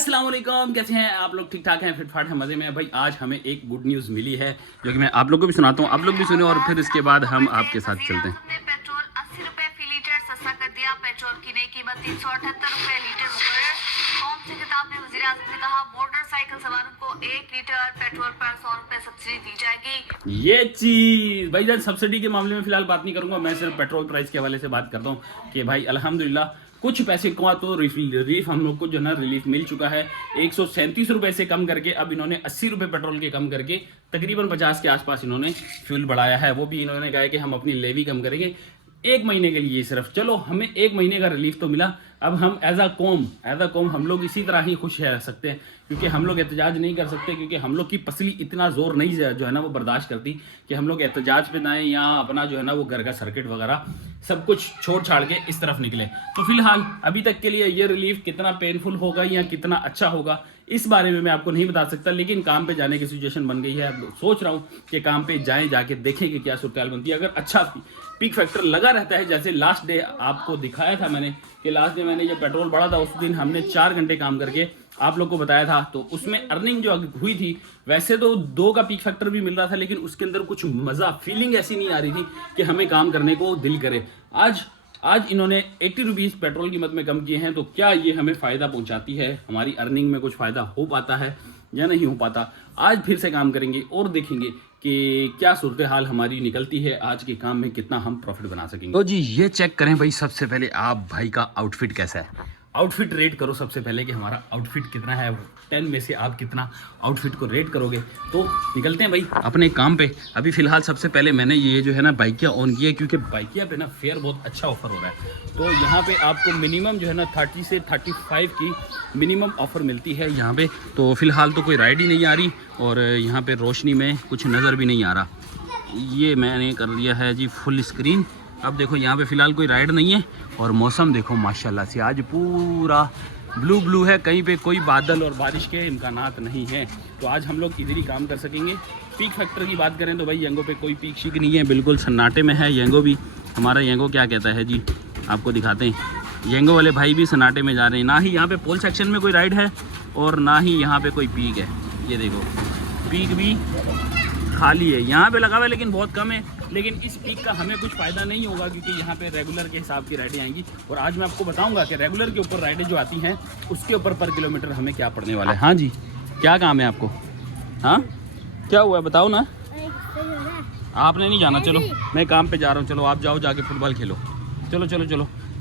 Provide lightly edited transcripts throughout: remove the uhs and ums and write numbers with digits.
अस्सलाम वालेकुम, कैसे हैं आप लोग? ठीक ठाक हैं, फिटफाट हैं, मज़े में हैं। भाई आज हमें एक गुड न्यूज़ मिली है जो कि मैं आप लोग को भी सुनाता हूँ, आप लोग भी सुने और फिर इसके बाद हम आपके साथ चलते हैं। पेट्रोल 80 रुपए फी लीटर सस्ता कर दिया। पेट्रोल की नई कीमत 378 रुपए लीटर मुकर्रर। कौम से खिताब में वज़ीर आज़म ने कहा, मोटरसाइकिल सवारों को 1 लीटर पेट्रोल पर 100 रुपए सब्सिडी दी जाएगी। ये चीज़ भाई जान सब्सिडी के मामले में फिलहाल बात नहीं करूंगा, मैं सिर्फ पेट्रोल प्राइस के हवाले से बात करता हूँ कि भाई अल्हम्दुलिल्लाह कुछ पैसे का तो रिलीफ हम लोग को जो है ना रिलीफ मिल चुका है। 137 रुपए से कम करके अब इन्होंने 80 रुपए पेट्रोल के कम करके तकरीबन 50 के आसपास इन्होंने फ्यूल बढ़ाया है। वो भी इन्होंने कहा है कि हम अपनी लेवी कम करेंगे 1 महीने के लिए सिर्फ। चलो हमें 1 महीने का रिलीफ तो मिला, अब हम एज अ कौम हम लोग इसी तरह ही खुश रह सकते हैं क्योंकि हम लोग एहतजाज नहीं कर सकते क्योंकि हम लोग की पसली इतना जोर नहीं जो है ना वो बर्दाश्त करती कि हम लोग एहतजाज पे जाएं या अपना जो है ना वो घर का सर्किट वगैरह सब कुछ छोड़ छाड़ के इस तरफ निकले। तो फिलहाल अभी तक के लिए ये रिलीफ कितना पेनफुल होगा या कितना अच्छा होगा इस बारे में मैं आपको नहीं बता सकता, लेकिन काम पे जाने की सिचुएशन बन गई है। अब सोच रहा हूँ कि काम पे जाएं, जाके देखें कि क्या सूरत बनती है। अगर अच्छा पीक फैक्टर लगा रहता है, जैसे लास्ट डे आपको दिखाया था मैंने कि लास्ट डे मैंने जब पेट्रोल बढ़ा था उस दिन हमने 4 घंटे काम करके आप लोग को बताया था, तो उसमें अर्निंग जो हुई थी वैसे तो 2 का पीक फैक्टर भी मिल रहा था, लेकिन उसके अंदर कुछ मज़ा फीलिंग ऐसी नहीं आ रही थी कि हमें काम करने को दिल करे। आज इन्होंने 80 रुपीज़ पेट्रोल कीमत में कम किए हैं, तो क्या ये हमें फ़ायदा पहुंचाती है, हमारी अर्निंग में कुछ फ़ायदा हो पाता है या नहीं हो पाता। आज फिर से काम करेंगे और देखेंगे कि क्या सूरत हाल हमारी निकलती है, आज के काम में कितना हम प्रॉफिट बना सकेंगे। तो जी ये चेक करें भाई, सबसे पहले आप भाई का आउटफिट कैसा है, आउटफिट रेट करो सबसे पहले कि हमारा आउटफिट कितना है। 10 में से आप कितना आउटफिट को रेट करोगे। तो निकलते हैं भाई अपने काम पे। अभी फिलहाल सबसे पहले मैंने ये जो है ना बाइकिया ऑन किया क्योंकि बाइकिया पे ना फेयर बहुत अच्छा ऑफर हो रहा है। तो यहाँ पे आपको मिनिमम जो है ना 30 से 35 की मिनिमम ऑफर मिलती है यहाँ पे। तो फिलहाल तो कोई राइड ही नहीं आ रही और यहाँ पे रोशनी में कुछ नज़र भी नहीं आ रहा। ये मैंने कर लिया है जी फुल स्क्रीन। अब देखो यहाँ पे फ़िलहाल कोई राइड नहीं है और मौसम देखो माशाल्लाह से आज पूरा ब्लू है, कहीं पे कोई बादल और बारिश के इम्कानात नहीं है। तो आज हम लोग इधर ही काम कर सकेंगे। पीक फैक्टर की बात करें तो भाई येंगो पे कोई पीक शीक नहीं है, बिल्कुल सन्नाटे में है येंगो भी। हमारा येंगो क्या कहता है जी आपको दिखाते हैं। येंगो वाले भाई भी सन्नाटे में जा रहे हैं, ना ही यहाँ पे पोल सेक्शन में कोई राइड है और ना ही यहाँ पे कोई पीक है। ये देखो पीक भी खाली है, यहाँ पे लगा हुआ है लेकिन बहुत कम है। लेकिन इस पीक का हमें कुछ फ़ायदा नहीं होगा क्योंकि यहाँ पे रेगुलर के हिसाब की राइडें आएंगी और आज मैं आपको बताऊंगा कि रेगुलर के ऊपर राइडें जो आती हैं उसके ऊपर पर किलोमीटर हमें क्या पड़ने वाला है। हाँ जी क्या काम है आपको? हाँ क्या हुआ है बताओ ना। आपने नहीं जाना, चलो मैं काम पे जा रहा हूँ, चलो आप जाओ जाके फुटबॉल खेलो। चलो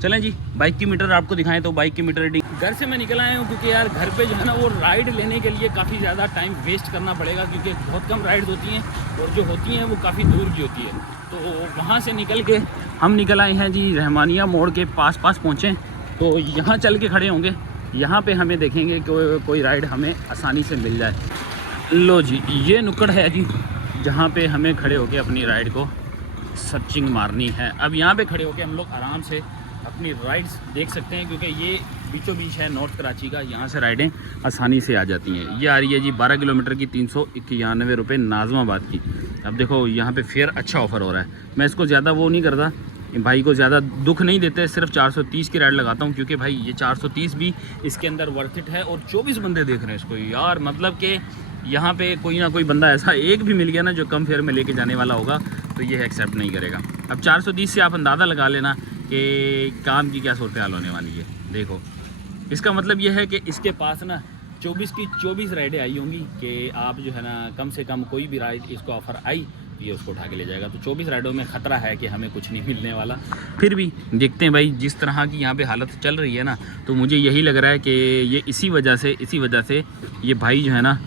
चलें जी। बाइक की मीटर आपको दिखाएं तो बाइक की मीटर रीडिंग घर से मैं निकल आया हूँ क्योंकि यार घर पे जो है ना वो राइड लेने के लिए काफ़ी ज़्यादा टाइम वेस्ट करना पड़ेगा क्योंकि बहुत कम राइड्स होती हैं और जो होती हैं वो काफ़ी दूर की होती है। तो वहाँ से निकल के हम निकल आए हैं जी रहमानिया मोड़ के पास पहुँचे। तो यहाँ चल के खड़े होंगे, यहाँ पर हमें देखेंगे कि कोई राइड हमें आसानी से मिल जाए। लो जी ये नुक्कड़ है जी जहाँ पे हमें खड़े होके अपनी राइड को सर्चिंग मारनी है। अब यहाँ पे खड़े होके हम लोग आराम से अपनी राइड्स देख सकते हैं क्योंकि ये बीचों बीच है नॉर्थ कराची का, यहाँ से राइडें आसानी से आ जाती हैं। ये आ रही है जी 12 किलोमीटर की 391 रुपये नाज़माबाद की। अब देखो यहाँ पे फेयर अच्छा ऑफ़र हो रहा है। मैं इसको ज़्यादा वो नहीं करता, भाई को ज़्यादा दुख नहीं देते, सिर्फ 430 की राइड लगाता हूँ क्योंकि भाई ये 430 भी इसके अंदर वर्थ इट है और 24 बंदे देख रहे हैं इसको यार। मतलब कि यहाँ पे कोई ना कोई बंदा ऐसा एक भी मिल गया ना जो कम फेयर में लेके जाने वाला होगा तो ये एक्सेप्ट नहीं करेगा। अब 430 से आप अंदाज़ा लगा लेना कि काम की क्या सूरत हाल होने वाली है। देखो इसका मतलब ये है कि इसके पास ना 24 की 24 राइडें आई होंगी कि आप जो है ना कम से कम कोई भी राइड इसको ऑफ़र आई ये उसको उठा के ले जाएगा। तो 24 राइडों में ख़तरा है कि हमें कुछ नहीं मिलने वाला। फिर भी देखते हैं भाई, जिस तरह की यहाँ पे हालत चल रही है ना तो मुझे यही लग रहा है कि ये इसी वजह से ये भाई जो है ना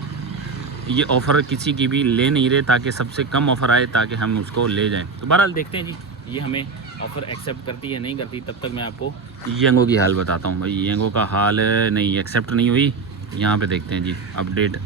ये ऑफ़र किसी की भी ले नहीं रहे ताकि सबसे कम ऑफ़र आए ताकि हम उसको ले जाएं। तो बहरहाल देखते हैं जी ये हमें ऑफ़र एक्सेप्ट करती है नहीं करती। तब तक मैं आपको येंगो की हाल बताता हूँ। भाई येंगो का हाल नहीं एक्सेप्ट नहीं हुई। यहाँ पे देखते हैं जी अपडेट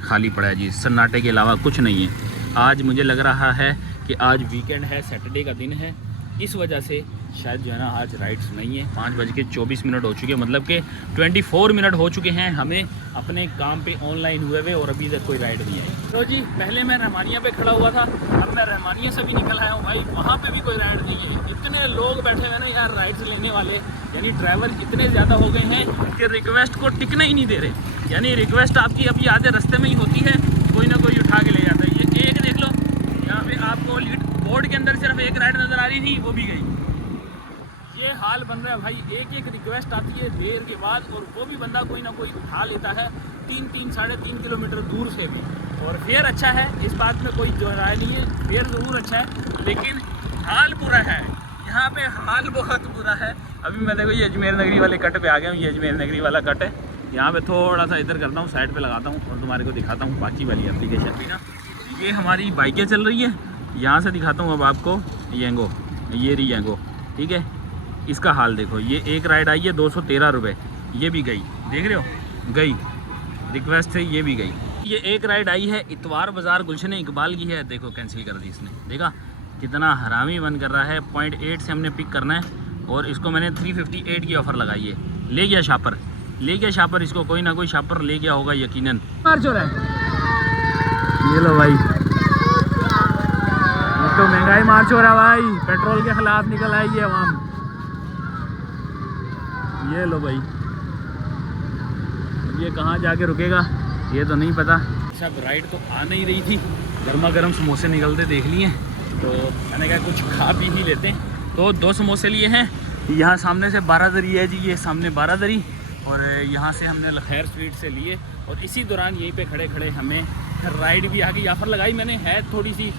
खाली पड़ा है जी, सन्नाटे के अलावा कुछ नहीं है। आज मुझे लग रहा है कि आज वीकेंड है, सैटरडे का दिन है, इस वजह से शायद जो है ना आज राइड्स नहीं है। 5:24 हो चुके हैं, मतलब कि 24 मिनट हो चुके हैं हमें अपने काम पे ऑनलाइन हुए हुए और अभी तक कोई राइड नहीं है। तो जी पहले मैं रहमानिया पे खड़ा हुआ था, अब मैं रहमानिया से भी निकल आया हूँ भाई, वहाँ पे भी कोई राइड नहीं है। इतने लोग बैठे हुए ना यार राइड्स लेने वाले, यानी ड्राइवर इतने ज़्यादा हो गए हैं कि रिक्वेस्ट को टिकना ही नहीं दे रहे। यानी रिक्वेस्ट आपकी अभी आधे रास्ते में ही होती है, कोई ना कोई उठा के ले जाता है। ये एक देख लो, यहाँ पे आपको लीड बोर्ड के अंदर सिर्फ एक राइड नज़र आ रही थी, वो भी गई। ये हाल बन रहा है भाई, एक रिक्वेस्ट आती है देर के बाद और वो भी बंदा कोई ना कोई उठा लेता है 3-3.5 किलोमीटर दूर से भी। और फेयर अच्छा है, इस बात में कोई जो राय नहीं है, फेयर ज़रूर अच्छा है, लेकिन हाल बुरा है यहाँ पे, हाल बहुत बुरा है। अभी मैं देखो ये अजमेर नगरी वाले कट पे आ गया हूँ, ये अजमेर नगरी वाला कट है। यहाँ पे थोड़ा सा इधर करता हूँ, साइड पे लगाता हूँ और तुम्हारे को दिखाता हूँ बाकी वाली एप्लीकेशन भी ना। ये हमारी बाइकें चल रही है, यहाँ से दिखाता हूँ अब आपको येंगो, ये रही येंगो, ठीक है। इसका हाल देखो, ये एक राइड आई है 213 रुपये, ये भी गई, देख रहे हो, गई रिक्वेस्ट है, ये भी गई। ये एक राइड आई है इतवार बाज़ार गुलशन इकबाल की है, देखो कैंसिल कर दी इसने, देखा कितना हरामी बन कर रहा है। 0.8 से हमने पिक करना है और इसको मैंने 358 की ऑफ़र लगाई है। ले गया शापर, ले गया शापर, इसको कोई ना कोई शापर ले गया होगा यकीनन। मार चोर है, ये लो भाई, तो महंगाई मार चोर है भाई, पेट्रोल के खिलाफ निकल आई है आवाम। ये लो भाई, ये कहाँ जाके रुकेगा ये तो नहीं पता। सब राइड तो आ नहीं रही थी, गर्मा गर्म समोसे निकलते देख लिए, तो मैंने कहा कुछ खा पी ही लेते हैं। तो 2 समोसे लिए हैं, यहाँ सामने से 12 दरी है जी, ये सामने 12 दरी, और यहाँ से हमने लखैर स्ट्रीट से लिए। और इसी दौरान यहीं पे खड़े खड़े हमें राइड भी आ गई, ऑफ़र लगाई मैंने, है थोड़ी सी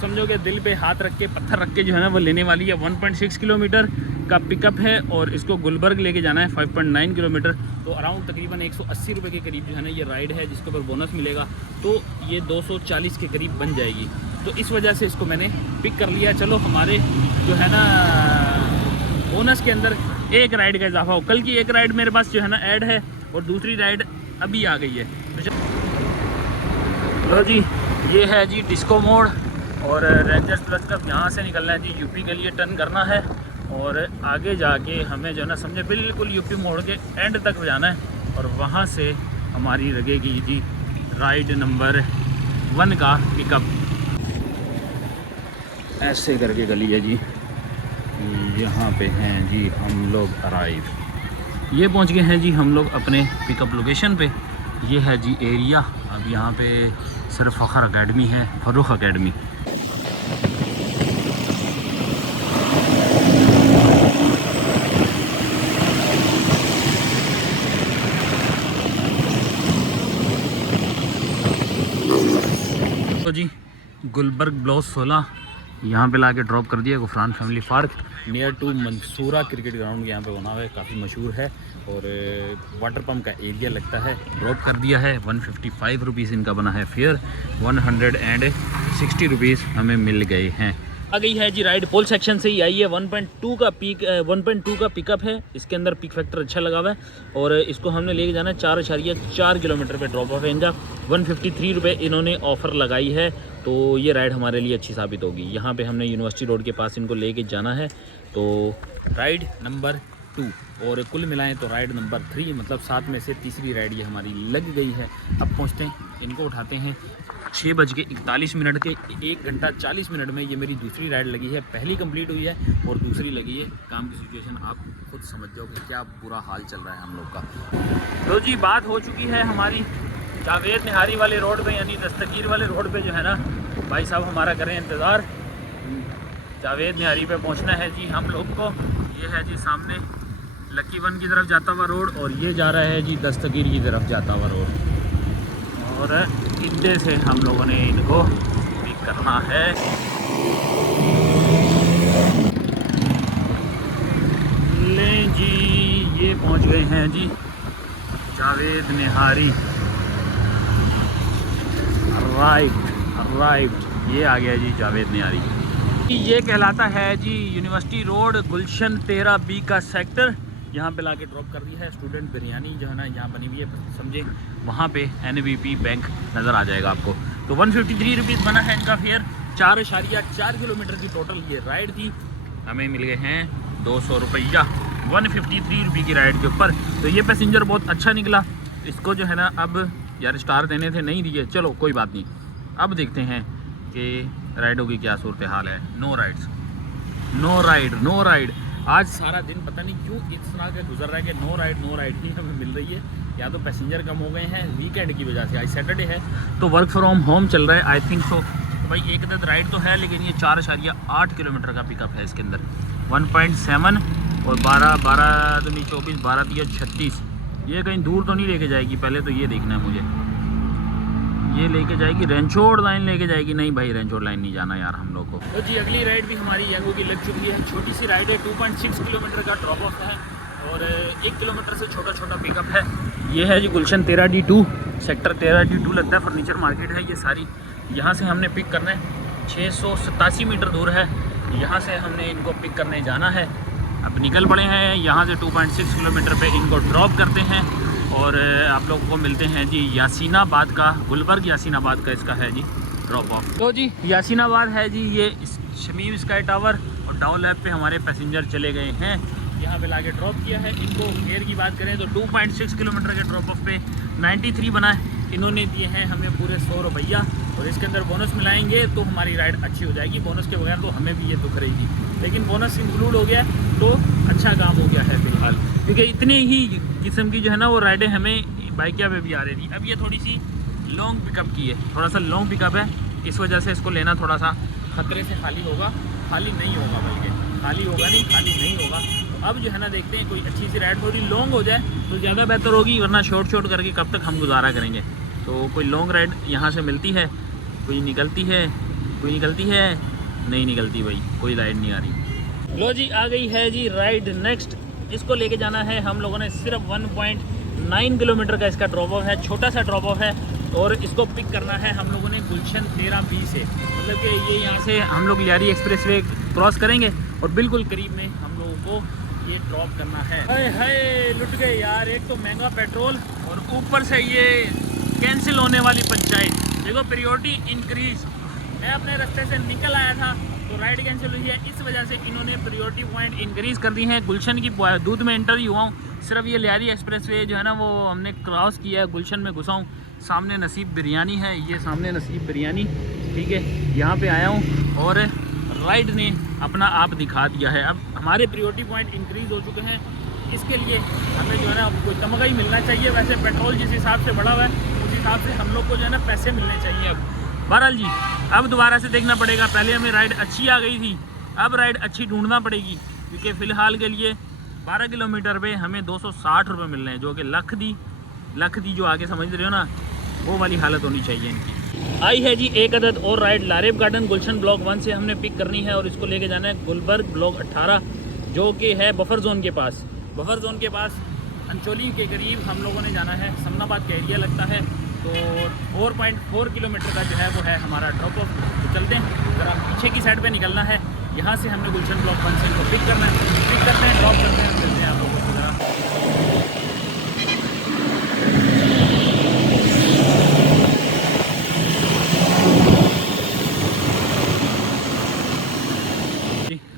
समझो कि दिल पे हाथ रख के पत्थर रख के जो है ना वो लेने वाली है। 1.6 किलोमीटर का पिकअप है और इसको गुलबर्ग लेके जाना है 5.9 किलोमीटर, तो अराउंड तकरीबन 180 रुपये के करीब जो है ना ये राइड है, जिसके ऊपर बोनस मिलेगा, तो ये 240 के करीब बन जाएगी। तो इस वजह से इसको मैंने पिक कर लिया। चलो हमारे जो है ना बोनस के अंदर एक राइड का इजाफा हो। कल की एक राइड मेरे पास जो है ना ऐड है और दूसरी राइड अभी आ गई है। लो जी, ये है जी डिस्को मोड़ और रेंजर्स प्लस कप, यहाँ से निकलना है जी, यूपी के लिए टर्न करना है और आगे जाके हमें जो है ना समझे बिल्कुल यूपी मोड़ के एंड तक जाना है और वहाँ से हमारी लगेगी जी राइड नंबर 1 का पिकअप। ऐसे करके गली है जी, यहाँ पे हैं जी हम लोग अराइव, ये पहुँच गए हैं जी हम लोग अपने पिकअप लोकेशन पे। ये है जी एरिया, अब यहाँ पे सिर्फ फ़खर अकेडमी है, फ़रूख अकेडमी। तो जी गुलबर्ग ब्लॉक 16 यहाँ पे लाके ड्रॉप कर दिया। Gufran family park near to Mansura cricket ground यहाँ पे बना हुआ है, काफ़ी मशहूर है और वाटर पम्प का एरिया लगता है। ड्रॉप कर दिया है, 155 रुपीज़ इनका बना है फेयर, 160 रुपीज़ हमें मिल गए हैं। आ गई है जी राइड, पोल सेक्शन से ही आई है। 1.2 का पिकअप है, इसके अंदर पिक फैक्टर अच्छा लगा हुआ है और इसको हमने लेके जाना है 4.4 किलोमीटर पे ड्रॉप ऑफ इनका। 153 रुपये इन्होंने ऑफ़र लगाई है, तो ये राइड हमारे लिए अच्छी साबित होगी। यहाँ पे हमने यूनिवर्सिटी रोड के पास इनको लेके जाना है, तो राइड नंबर 2 और कुल मिलाएं तो राइड नंबर 3, मतलब 7 में से तीसरी राइड ये हमारी लग गई है। अब पहुँचते हैं, इनको उठाते हैं। 6:41 के 1 घंटा 40 मिनट में ये मेरी दूसरी राइड लगी है। पहली कंप्लीट हुई है और दूसरी लगी है। काम की सिचुएशन आप खुद समझ जाओ कि क्या बुरा हाल चल रहा है हम लोग का। तो जी बात हो चुकी है हमारी जावेद निहारी वाले रोड पे, यानी दस्तगीर वाले रोड पे जो है ना भाई साहब हमारा करें इंतज़ार। जावेद निहारी पे पहुंचना है जी हम लोग को। ये है जी सामने लकी वन की तरफ जाता हुआ रोड और ये जा रहा है जी दस्तगीर की तरफ जाता हुआ रोड, और इधर से हम लोगों ने इनको पिक करना है। लें जी, ये पहुंच गए हैं जी जावेद निहारी। राइट, ये आ गया जी जावेद निहारी। ये कहलाता है जी यूनिवर्सिटी रोड गुलशन 13B का सेक्टर। यहाँ पे लाके ड्रॉप कर दिया है। स्टूडेंट बिरयानी जो है ना यहाँ बनी हुई है, समझे, वहाँ पे NVP बैंक नज़र आ जाएगा आपको। तो 153 रुपीज़ बना है इनका फेयर। 4.4 किलोमीटर की टोटल ये राइड थी। हमें मिल गए हैं 200 रुपया 153 रुपये की राइड के ऊपर। तो ये पैसेंजर बहुत अच्छा निकला। इसको जो है ना अब यार स्टार देने थे, नहीं दिए, चलो कोई बात नहीं। अब देखते हैं कि राइडों की क्या सूरत हाल है। No rides, no ride. आज सारा दिन पता नहीं क्यों इस तरह का गुजर रहा है कि नो राइड ही हमें मिल रही है। या तो पैसेंजर कम हो गए हैं वीकेंड की वजह से, आज सैटरडे है तो वर्क फ्रॉम होम चल रहा है आई थिंक सो। तो भाई एक अदद राइड तो है, लेकिन ये 4.8 किलोमीटर का पिकअप है इसके अंदर। 1.7 और 12 दूनी 24, 12 तिया 36। ये कहीं दूर तो नहीं लेके जाएगी, पहले तो ये देखना है मुझे। ये लेके जाएगी रेंचोड़ लाइन लेके जाएगी? नहीं भाई, रेंचोड़ लाइन नहीं जाना यार हम लोग को। तो जी अगली राइड भी हमारी यंगो की लग चुकी है। छोटी सी राइड है, 2.6 किलोमीटर का ड्रॉप ऑफ है और 1 किलोमीटर से छोटा पिकअप है। ये है जी गुलशन 13D2, सेक्टर 13D2 लगता है, फर्नीचर मार्केट है ये सारी। यहाँ से हमने पिक करना है, 687 मीटर दूर है। यहाँ से हमने इनको पिक करने जाना है। अब निकल पड़े हैं यहाँ से। 2.6 किलोमीटर पे इनको ड्रॉप करते हैं और आप लोगों को मिलते हैं जी यासीनाबाद का, गुलबर्ग यासीनाबाद का इसका है जी ड्रॉप ऑफ। तो जी यासीनाबाद है जी ये शमीम स्काई टावर और डाउन लैब पे हमारे पैसेंजर चले गए हैं। यहाँ पे लाके ड्रॉप किया है इनको। फेयर की बात करें तो 2.6 किलोमीटर के ड्रॉप ऑफ पे 93 बना है। इन्होंने दिए हैं हमें पूरे 100 रुपया और इसके अंदर बोनस मिलाएंगे तो हमारी राइड अच्छी हो जाएगी। बोनस के बगैर तो हमें भी ये दुख रहेगी, लेकिन बोनस इंक्लूड हो गया तो अच्छा काम हो गया है फ़िलहाल, क्योंकि इतने ही किस्म की जो है ना वो राइडें हमें बाइकिया पे भी आ रही थी। अब ये थोड़ी सी लॉन्ग पिकअप की है, थोड़ा सा लॉन्ग पिकअप है, इस वजह से इसको लेना थोड़ा सा खतरे से खाली होगा। खाली नहीं होगा, बल्कि खाली होगा नहीं, खाली नहीं होगा। तो अब जो है ना देखते हैं कोई अच्छी सी राइड थोड़ी लॉन्ग हो जाए तो ज़्यादा बेहतर होगी, वरना शॉर्ट करके कब तक हम गुजारा करेंगे। तो कोई लॉन्ग राइड यहाँ से मिलती है, कोई निकलती है, नहीं निकलती भाई, कोई राइड नहीं आ रही। लो जी आ गई है जी राइड नेक्स्ट। इसको लेके जाना है हम लोगों ने। सिर्फ 1.9 किलोमीटर का इसका ड्रॉप ऑफ है, छोटा सा ड्रॉप ऑफ है और इसको पिक करना है हम लोगों ने गुलशन 13B से। मतलब कि ये यहाँ से हम लोग लियारी एक्सप्रेस वे क्रॉस करेंगे और बिल्कुल करीब में हम लोगों को ये ड्रॉप करना है। हाय लुट गए यार, एक तो महंगा पेट्रोल और ऊपर से ये कैंसिल होने वाली पंचायत। देखो प्रायोरिटी इंक्रीज, मैं अपने रास्ते से निकल आया था तो राइड कैंसिल हुई है। इस वजह से इन्होंने प्रायोरिटी पॉइंट इंक्रीज़ कर दी है। गुलशन की दूध में एंटर ही हुआ हूँ, सिर्फ ये लियारी एक्सप्रेस वे जो है ना वो हमने क्रॉस किया है, गुलशन में घुसा हूँ। सामने नसीब बिरयानी है, ये सामने नसीब बिरयानी, ठीक है। यहाँ पे आया हूँ और राइड ने अपना आप दिखा दिया है। अब हमारे प्रायोरिटी पॉइंट इंक्रीज़ हो चुके हैं, इसके लिए हमें जो है ना कोई तमगा ही मिलना चाहिए। वैसे पेट्रोल जिस हिसाब से बढ़ा हुआ है उस हिसाब से हम लोग को जो है ना पैसे मिलने चाहिए। अब बहरहाल जी अब दोबारा से देखना पड़ेगा। पहले हमें राइड अच्छी आ गई थी, अब राइड अच्छी ढूंढना पड़ेगी, क्योंकि फ़िलहाल के लिए 12 किलोमीटर पे हमें 260 रुपये मिल रहे हैं, जो कि लख दी जो आगे समझ रहे हो ना, वो वाली हालत होनी चाहिए इनकी। आई है जी एक अदद और राइड लारेब गार्डन गुलशन ब्लॉक 1 से हमने पिक करनी है और इसको लेके जाना है गुलबर्ग ब्लॉक 18, जो कि है बफर जोन के पास। बफर जोन के पास अंचोली के करीब हम लोगों ने जाना है। समनाबाद का एरिया लगता है। तो 4.4 किलोमीटर का जो है वो है हमारा ड्रॉप ऑफ। तो चलते हैं ज़रा पीछे की साइड पे निकलना है। यहाँ से हमने गुलशन ब्लॉक 1 से इनको पिक करना है, पिक करते हैं, ड्रॉप करते हैं, चलते हैं आप लोगों को ज़रा।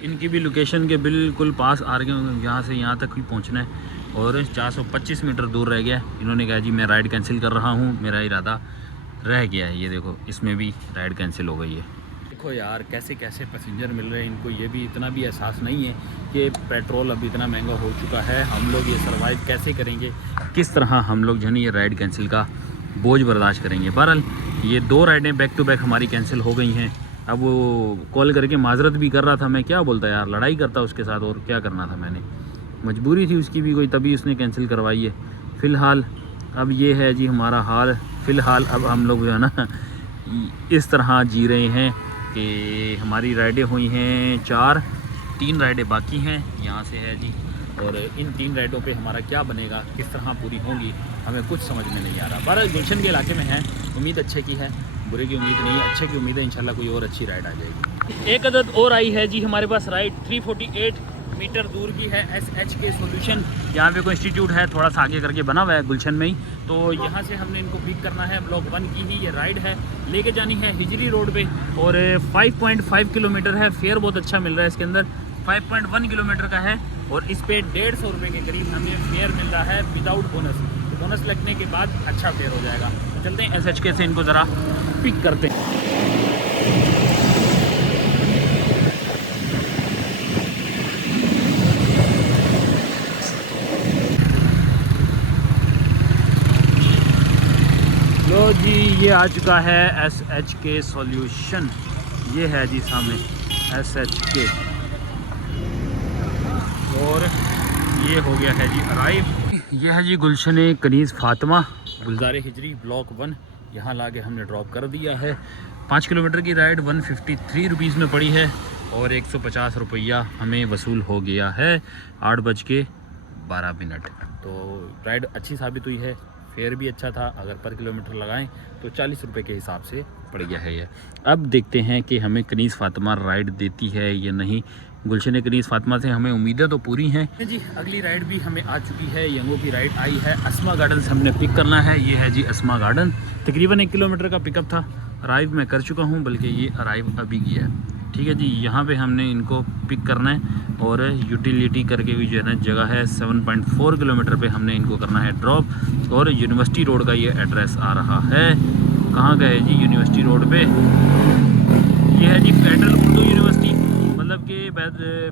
इनकी भी लोकेशन के बिल्कुल पास आ रहे हैं, यहाँ से यहाँ तक भी पहुँचना है और 425 मीटर दूर रह गया। इन्होंने कहा जी मैं राइड कैंसिल कर रहा हूँ, मेरा इरादा रह गया है। ये देखो इसमें भी राइड कैंसिल हो गई है। देखो यार कैसे कैसे पैसेंजर मिल रहे हैं इनको, ये भी इतना भी एहसास नहीं है कि पेट्रोल अब इतना महंगा हो चुका है, हम लोग ये सर्वाइव कैसे करेंगे, किस तरह हम लोग जो है ये राइड कैंसिल का बोझ बर्दाश्त करेंगे। बहरहाल ये 2 राइडें बैक टू बैक हमारी कैंसिल हो गई हैं। अब वो कॉल करके माजरत भी कर रहा था, मैं क्या बोलता यार, लड़ाई करता उसके साथ, और क्या करना था, मैंने मजबूरी थी उसकी भी कोई, तभी उसने कैंसिल करवाई है। फ़िलहाल अब ये है जी हमारा हाल। फ़िलहाल अब हम लोग जो है ना इस तरह जी रहे हैं कि हमारी राइडें हुई हैं 4, 3 राइडें बाकी हैं यहाँ से है जी, और इन 3 राइडों पे हमारा क्या बनेगा, किस तरह पूरी होंगी, हमें कुछ समझ में नहीं आ रहा। बहरहाल गुलशन के इलाके में है, उम्मीद अच्छे की है, बुरे की उम्मीद नहीं है, अच्छे की उम्मीद है। इंशाल्लाह कोई और अच्छी राइड आ जाएगी। एक अदद और आई है जी हमारे पास राइड, 348 मीटर दूर की है। SHK सॉल्यूशन, यहाँ पे कोई इंस्टीट्यूट है, थोड़ा सा आगे करके बना हुआ है गुलशन में ही। तो यहाँ से हमने इनको पिक करना है। ब्लॉक 1 की ही ये राइड है, लेके जानी है हिजरी रोड पे और 5.5 किलोमीटर है। फेयर बहुत अच्छा मिल रहा है इसके अंदर, 5.1 किलोमीटर का है और इस पे 150 रुपये के करीब हमें फेयर मिल रहा है विदाउट बोनस। तो बोनस लगने के बाद अच्छा फेयर हो जाएगा। तो चलते हैं SHK से इनको ज़रा पिक करते हैं। लो जी, ये आ चुका है SHK सॉल्यूशन। ये है जी सामने SHK और ये हो गया है जी अराइव। ये है जी गुलशन कनीज़ फातिमा गुलजार हिजरी ब्लॉक 1। यहाँ लाके हमने ड्रॉप कर दिया है। 5 किलोमीटर की राइड 153 रुपीज़ में पड़ी है और 150 रुपया हमें वसूल हो गया है 8:12। तो राइड अच्छी साबित हुई है, फेयर भी अच्छा था। अगर पर किलोमीटर लगाएं तो 40 रुपये के हिसाब से पड़ गया है ये। अब देखते हैं कि हमें कनीज़ फातिमा राइड देती है या नहीं। गुलशन कनीज़ फातिमा से हमें उम्मीदें तो पूरी हैं जी। अगली राइड भी हमें आ चुकी है, यंगो की राइड आई है। अस्मा गार्डन से हमने पिक करना है। ये है जी अस्मा गार्डन। तकरीबन 1 किलोमीटर का पिकअप था। अराइव मैं कर चुका हूँ, बल्कि ये अराइव अभी किया है। ठीक है जी, यहाँ पे हमने इनको पिक करना है और यूटिलिटी करके भी जो है ना जगह है 7.4 किलोमीटर पे हमने इनको करना है ड्रॉप। और यूनिवर्सिटी रोड का ये एड्रेस आ रहा है। कहाँ का है जी यूनिवर्सिटी रोड पे? ये है जी फेडरल उर्दू यूनिवर्सिटी, मतलब कि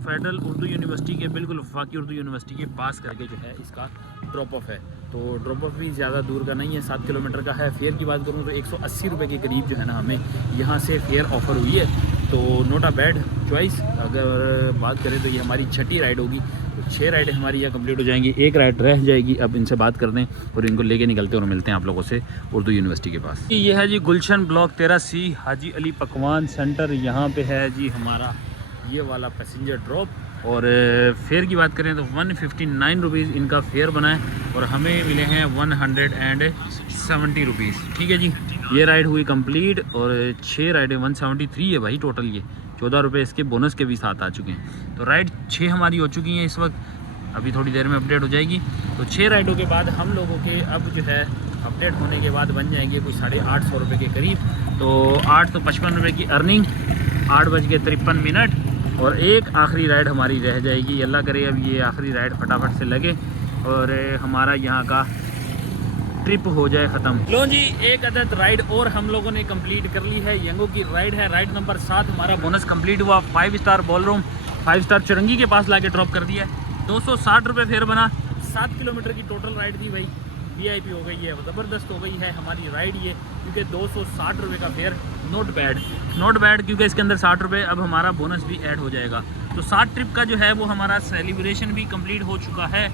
फेडरल उर्दू यूनिवर्सिटी के बिल्कुल वफाकी उर्दू यूनिवर्सिटी के पास करके जो है इसका ड्रॉप ऑफ है। तो ड्रॉप ऑफ भी ज़्यादा दूर का नहीं है, 7 किलोमीटर का है। फेयर की बात करूँ तो 180 रुपये के करीब जो है ना हमें यहाँ से फेयर ऑफ़र हुई है। तो नोट अ बैड चॉइस। अगर बात करें तो ये हमारी 6ठी राइड होगी। तो 6 राइडें हमारी यहाँ कंप्लीट हो जाएंगी, 1 राइड रह जाएगी। अब इनसे बात करते हैं और इनको लेके निकलते हैं और मिलते हैं आप लोगों से उर्दू यूनिवर्सिटी के पास। ये है जी गुलशन ब्लॉक 13C हाजी अली पकवान सेंटर। यहाँ पे है जी हमारा ये वाला पैसेंजर ड्रॉप। और फेयर की बात करें तो 159 रुपीज़ इनका फेयर बना है और हमें मिले हैं 170 रुपीज़। ठीक है जी, ये राइड हुई कंप्लीट और 6 राइडें 173 है भाई टोटल। ये 14 रुपये इसके बोनस के भी साथ आ चुके हैं। तो राइड 6 हमारी हो चुकी हैं इस वक्त। अभी थोड़ी देर में अपडेट हो जाएगी। तो 6 राइडों के बाद हम लोगों के अब जो है अपडेट होने के बाद बन जाएंगे कुछ 850 रुपये के करीब। तो 8 तो 55 रुपये की अर्निंग, 8:53 और एक आखिरी राइड हमारी रह जाएगी। अल्लाह करे अब ये आखिरी राइड फटाफट से लगे और हमारा यहाँ का ट्रिप हो जाए ख़त्म। लो जी, एक अदद राइड और हम लोगों ने कंप्लीट कर ली है। यंगो की राइड है, राइड नंबर 7। हमारा बोनस कंप्लीट हुआ। 5 स्टार बॉलरूम, 5 स्टार चुरंगी के पास लाके ड्रॉप कर दिया है। 260 रुपये फेयर बना। 7 किलोमीटर की टोटल राइड थी भाई। VIP हो गई है, ज़बरदस्त हो गई है हमारी राइड ये, क्योंकि 260 रुपये का फेयर नॉट बैड क्योंकि इसके अंदर 60 रुपये अब हमारा बोनस भी ऐड हो जाएगा। तो 7 ट्रिप का जो है वो हमारा सेलिब्रेशन भी कंप्लीट हो चुका है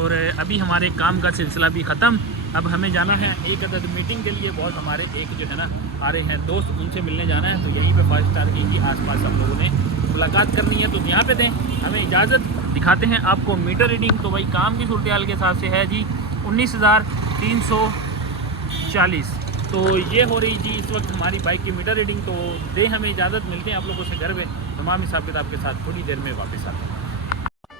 और अभी हमारे काम का सिलसिला भी ख़त्म। अब हमें जाना है एक अदद मीटिंग के लिए। बहुत हमारे एक जो है ना आ रहे हैं दोस्त, उनसे मिलने जाना है। तो यहीं पे 5 स्टार के आसपास हम लोगों ने मुलाकात करनी है। तो यहाँ पे दें हमें इजाज़त, दिखाते हैं आपको मीटर रीडिंग। तो भाई काम की सूरत हाल के हिसाब से है जी 19,340। तो ये हो रही जी इस वक्त हमारी बाइक की मीटर रीडिंग। तो दे हमें इजाज़त, मिलते हैं आप लोगों से घर में तमाम हिसाब किताब के साथ थोड़ी देर में वापस आते हैं।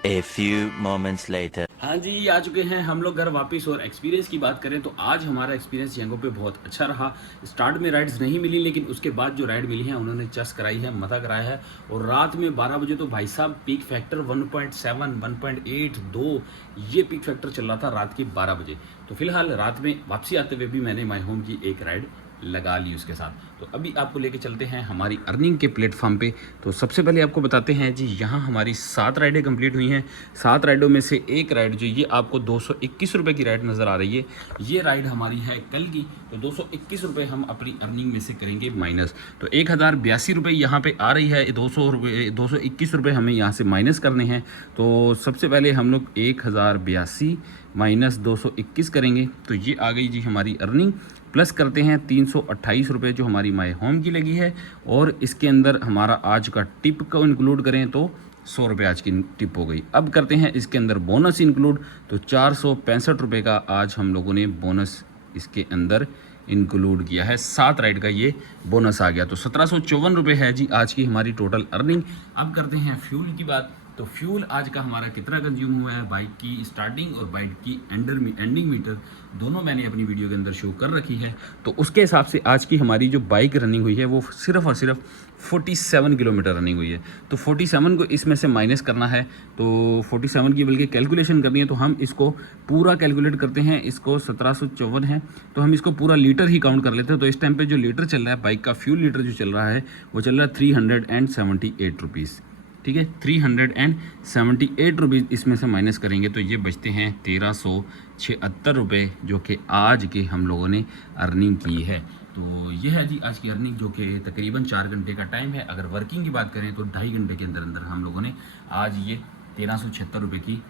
A few moments later. हाँ जी, आ चुके हैं हम लोग घर वापस। और एक्सपीरियंस की बात करें तो आज हमारा एक्सपीरियंस यंगो पे बहुत अच्छा रहा। स्टार्ट में राइड्स नहीं मिली, लेकिन उसके बाद जो राइड मिली है उन्होंने चस कराई है, मज़ा कराया है। और रात में 12 बजे तो भाई साहब पीक फैक्टर 1.7, 1.8, 2 ये पीक फैक्टर चल रहा था रात के 12 बजे। तो फिलहाल रात में वापसी आते हुए भी मैंने माई होम की एक राइड लगा ली उसके साथ। तो अभी आपको लेके चलते हैं हमारी अर्निंग के प्लेटफॉर्म पे। तो सबसे पहले आपको बताते हैं जी, यहाँ हमारी 7 राइडें कंप्लीट हुई हैं। 7 राइडों में से एक राइड जो ये आपको 221 रुपये की राइड नज़र आ रही है, ये राइड हमारी है कल की। तो 221 रुपये हम अपनी अर्निंग में से करेंगे माइनस। तो 1082 रुपये यहाँ पे आ रही है। 221 रुपये हमें यहाँ से माइनस करने हैं। तो सबसे पहले हम लोग 1082 माइनस 221 करेंगे। तो ये आ गई जी हमारी अर्निंग। प्लस करते हैं 328 रुपये जो हमारी माई होम की लगी है। और इसके अंदर हमारा आज का टिप को इंक्लूड करें तो 100 रुपये आज की टिप हो गई। अब करते हैं इसके अंदर बोनस इंक्लूड। तो 465 रुपये का आज हम लोगों ने बोनस इसके अंदर इंक्लूड किया है। 7 राइड का ये बोनस आ गया। तो 1754 रुपये है जी आज की हमारी टोटल अर्निंग। अब करते हैं फ्यूल की बात। तो फ्यूल आज का हमारा कितना कंज्यूम हुआ है, बाइक की स्टार्टिंग और बाइक की एंडिंग मीटर दोनों मैंने अपनी वीडियो के अंदर शो कर रखी है। तो उसके हिसाब से आज की हमारी जो बाइक रनिंग हुई है वो सिर्फ और सिर्फ 47 किलोमीटर रनिंग हुई है। तो 47 को इसमें से माइनस करना है, तो 47 की बल्कि कैलकुलेशन करनी है, तो हम इसको पूरा कैलकुलेट करते हैं। इसको 1754 है तो हम इसको पूरा लीटर ही काउंट कर लेते हैं। तो इस टाइम पे जो लीटर चल रहा है बाइक का, फ्यूल लीटर जो चल रहा है वो चल रहा है 378 रुपीज़। ठीक है, 378 रुपीज़ इसमें से माइनस करेंगे तो ये बचते हैं 1376 रुपये, जो कि आज के हम लोगों ने अर्निंग की है। तो ये है जी आज की अर्निंग, जो कि तकरीबन 4 घंटे का टाइम है। अगर वर्किंग की बात करें तो 2.5 घंटे के अंदर अंदर हम लोगों ने आज ये 1376 रुपये की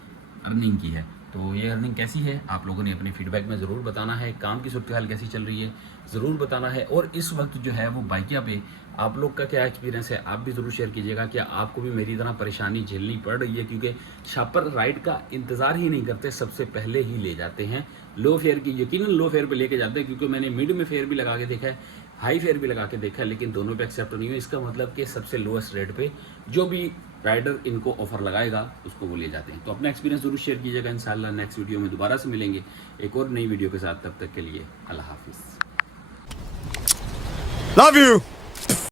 अर्निंग की है। तो ये अर्निंग कैसी है आप लोगों ने अपने फीडबैक में ज़रूर बताना है। काम की सूरत हाल कैसी चल रही है ज़रूर बताना है। और इस वक्त जो है वो बाइकिया पे आप लोग का क्या एक्सपीरियंस है आप भी ज़रूर शेयर कीजिएगा। क्या आपको भी मेरी तरह परेशानी झेलनी पड़ रही है? क्योंकि शॉपर राइड का इंतज़ार ही नहीं करते, सबसे पहले ही ले जाते हैं लो फेयर की। यकीनन लो फेयर पे लेके जाते हैं, क्योंकि मैंने मिड में फेयर भी लगा के देखा है, हाई फेयर भी लगा के देखा है, लेकिन दोनों पे एक्सेप्ट नहीं हुई। इसका मतलब कि सबसे लोएस्ट रेट पे जो भी राइडर इनको ऑफर लगाएगा उसको वो ले जाते हैं। तो अपना एक्सपीरियंस जरूर शेयर कीजिएगा। इंशाल्लाह नेक्स्ट वीडियो में दोबारा से मिलेंगे एक और नई वीडियो के साथ। तब तक के लिए अल्लाह हाफिज़। Love you!